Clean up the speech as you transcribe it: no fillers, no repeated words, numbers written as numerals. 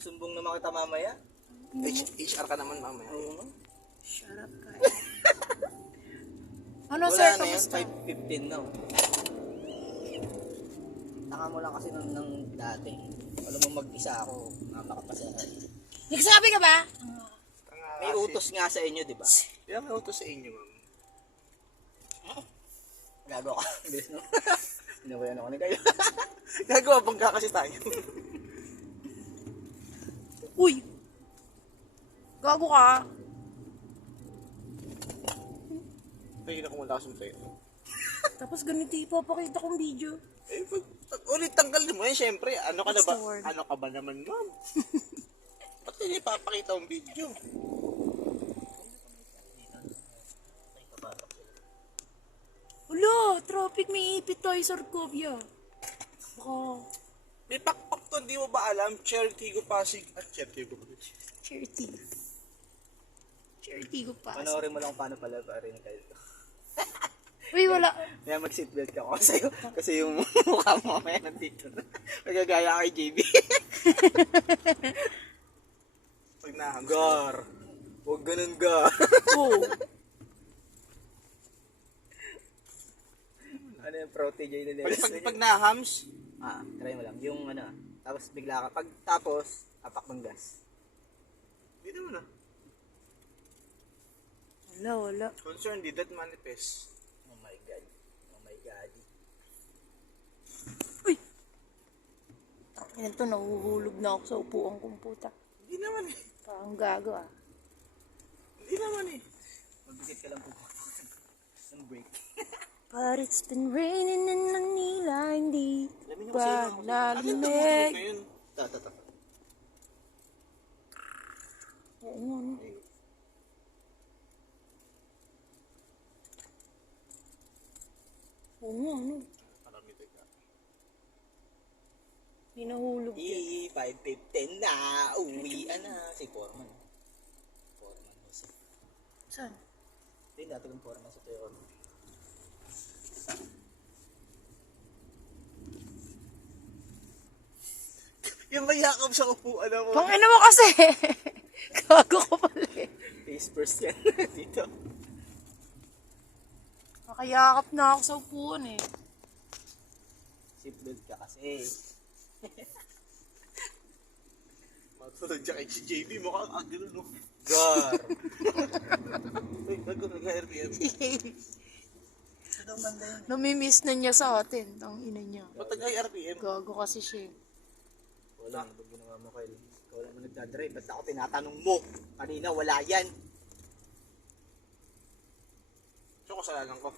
Sumbong naman kita mamaya. HR ka naman mamaya. Oo. Shut up, guys. Ano, Wala sir? na yan, Kamusta? 5:15 na. Taka mo lang kasi nung dati. Alam mo mag-isa ako, makakapasara. Nagsabi ka ba? May utos nga sa inyo, di ba? Yan may utos sa inyo, ma'am. Gago ka. Bilis no? Inawayan ako ni kayo. Gagawa bangga kasi tayo. Uy! Gago ka. Tingin ako malakas yung tayo. Tapos ganito ipapakita kong video. Eh, ulit tanggalin mo yan, syempre. Ano ka na What's ba? the word? Ano ka ba naman, ma'am? Ba't hindi papakita yung video? Ulo! Traffic, may ipit tayo sa Arcovia. Baka... May pakpak to, hindi mo ba alam? Chertigo Pasig at Chertigo Pasig. Charity. Charity ko pa. Panoorin mo lang paano pala pa rin kayo. Uy, wala. Kaya mag-seatbelt ka kasi yung mukha mo mamaya nandito na. Magagaya kay JB. Pag nahanggar. Gar. Huwag ganun gar. Oh. Ano yung protege nila? Pag nahams, Try mo lang. Yung ano, tapos bigla ka. Tapos, apak ng gas. hindi naman Wala, wala. Concern did that manifest. Oh my God. Oh my God. Uy! Takin to, nahuhulog na ako sa upuan kong puta. Hindi naman eh. Parang gago ah. Hindi naman eh. Magbisit ka lang po. Ng break. But it's been raining in Manila, hindi Lamin ako ba sa'yo. Akin lalamig? ngayon. Tata. Oo nga, no? Oo nga, no? Paramito ka. Hinahulog yan. 5:15 na. Uwian na. Si Foreman. Foreman Jose. Saan? Hindi natin yung Foreman sa Toyota. Yung mayakap sa upuan mo. Pangina mo kasi! Gago ko pala eh. Face first yan. Dito. Nakayakap na ako sa upuan eh. Seatbelt ka kasi. Matulog dyan kay JB. Mukhang agro, no? Gar. Uy, nag-RPM. Namimiss na niya sa atin, ang ina niya. Ba't nag-RPM? Gago kasi siya eh. Wala. Pag ginawa mo, Kyle. Ikaw naman nagdadrive. Basta ako tinatanong mo. Kanina wala yan. So, kasalanan ko.